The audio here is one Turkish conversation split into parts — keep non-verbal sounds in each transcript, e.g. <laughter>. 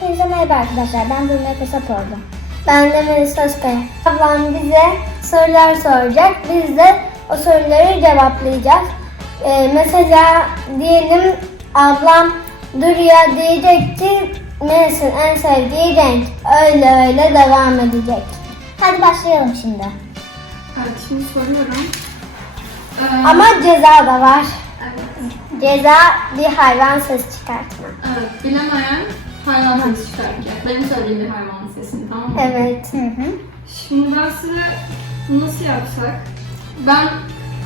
Hepinize merhaba arkadaşlar. Ben Durma Kasap oldum. Ben de Melis Özkaya. Ablam bize sorular soracak. Biz de o soruları cevaplayacağız. Ee, mesela diyelim ablam Duru'ya diyecek ki Melis'in en sevdiği renk. Öyle öyle devam edecek. Hadi başlayalım şimdi. Evet şimdi soruyorum. Ee, Ama ceza da var. Evet, Ceza bir hayvan ses çıkartma. evet bilemeyen hayvan sesi çıkartacak. Benim söylediğim bir hayvan sesini tamam mı? Evet. Hı hı. Şimdi ben size nasıl yapsak? Ben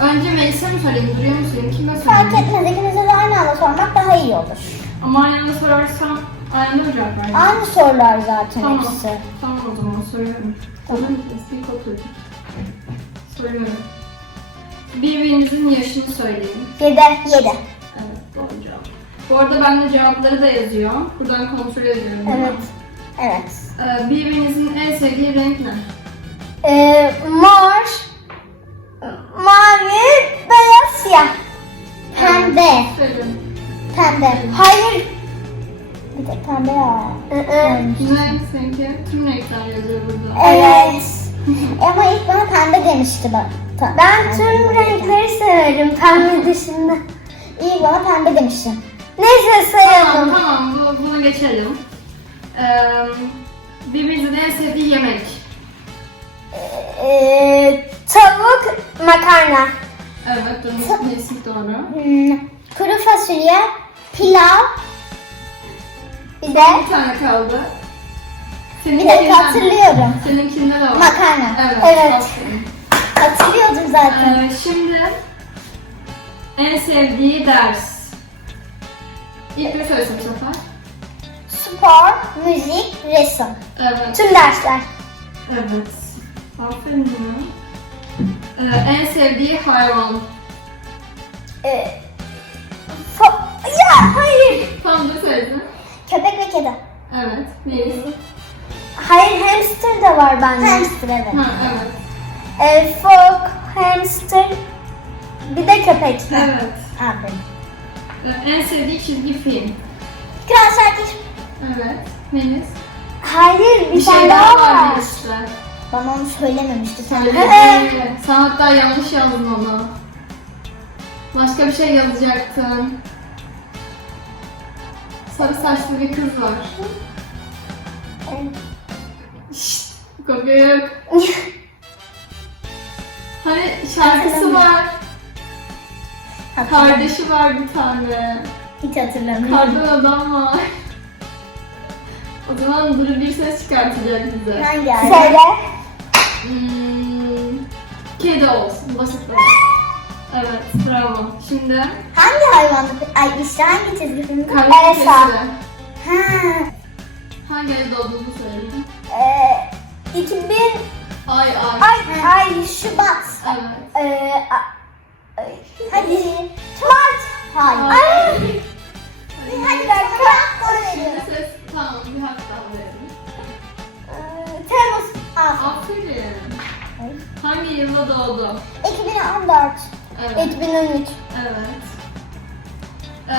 önce Melis'e mi sorayım, Duru'ya mı sorayım, kime sorayım? Fark etmez. İkimize de aynı anda sormak daha iyi olur. Ama aynı anda sorarsam aynı anda mı cevap vereceğim? Aynı sorular zaten Tamam. hepsi. Tamam o zaman soruyorum. Tamam. İlk otur. Soruyorum. Birbirinizin yaşını söyleyin. Yedi. Yedi. Evet doğru cevap. Bu arada bende cevapları da yazıyor. Buradan kontrol ediyorum. Evet. Evet. Ee, birbirinizin en sevdiği renk ne? Ee, mor, mavi, beyaz, siyah. Pembe. Söyleyin. Pembe. Hayır. Bir de pembe var. Ne seninki? Tüm renkler yazıyor burada. Evet. Ama ilk bana pembe demişti bak. Ben tüm renkleri severim pembe dışında. İyi bana pembe demiştin. Neyse Tamam sayalım. tamam bu, buna geçelim. Ee, birbirinizin en sevdiği yemek. Ee, tavuk, makarna. Evet doğru. Doğru. Hmm, kuru fasulye, pilav, bir de Bir tane kaldı. bir dakika hatırlıyorum. Seninkinde de var. Makarna. Evet. Evet. aferin. Hatırlıyordum zaten. Ee, şimdi en sevdiği ders. İlk ne söylesin bu sefer? Spor, müzik, resim. Evet. Tüm dersler. Evet. Aferin canım. Ee, en sevdiği hayvan. Ee, fo- ya hayır. Tam da söyledin. Köpek ve kedi. Evet. Neydi? Hayır hamster de var bende. Hamster evet. Ha evet. Ee, fok, hamster, bir de köpek. Evet. Aferin. Ee, en sevdiği çizgi film. Kral Şakir. Evet. Melis. Hayır bir, Bir tane şey daha var. işte. Bana onu söylememişti sen. <laughs> Söyledi. Sen hatta yanlış yazdın onu. Başka bir şey yazacaktın. Sarı saçlı bir kız var. Şşt, kopya yok. <laughs> Hani şarkısı var. Kardeşi var bir tane. Hiç hatırlamıyorum. Kardan adam var. O zaman Duru bir ses çıkartacak bize. Hangi Söyle. Hmm, kedi olsun. Basit böyle. Evet, bravo. Şimdi Hangi hayvandı? Ay işte hangi çizgi filmdi? Elsa. kedisi. Ha. Hangi ayda doğduğunu söyleyin. Ee, 2000 Ay ay. ay ay Şubat. Evet. Ee, a- ay, hadi. Mart. Hayır. Ay. Ay. Hadi ver. Mart. Şimdi ses tamam bir hak daha verelim. Ee, Temmuz. Ah. Aferin. Hangi yılda doğdu? 2014. Evet. 2013. Evet. Ee,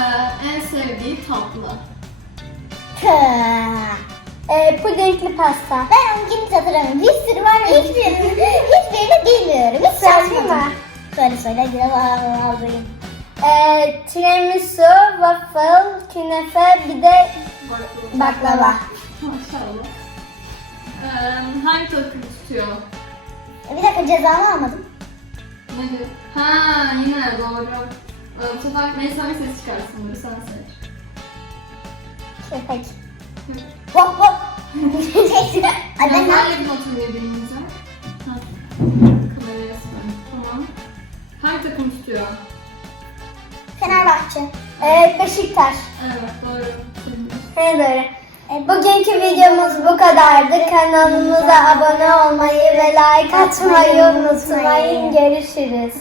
en sevdiği tatlı. Ee, pudingli pasta. Ben onunkini hiç hatırlamıyorum. Bir sürü var ya. Hiçbirini, hiçbirini bilmiyorum. Hiç Söyleyeyim mi? Söyle söyle biraz alayım. Ee, tiramisu, waffle, künefe, bir de baklava. Maşallah. Ee, hangi takım tutuyor? Bir dakika cezamı almadım. Ne diyor? Ha yine doğru. Ee, neyse bir ses çıkarsın bunu sen seç. Köpek. Hop hop. <laughs> Hadi Ben ne? yakın oturun birbirinize. Ha. Tutuyor? Fenerbahçe. Ee, Beşiktaş. Evet doğru. Evet doğru. Bugünkü videomuz bu kadardı. Kanalımıza abone olmayı ve like atmayı unutmayın. Görüşürüz.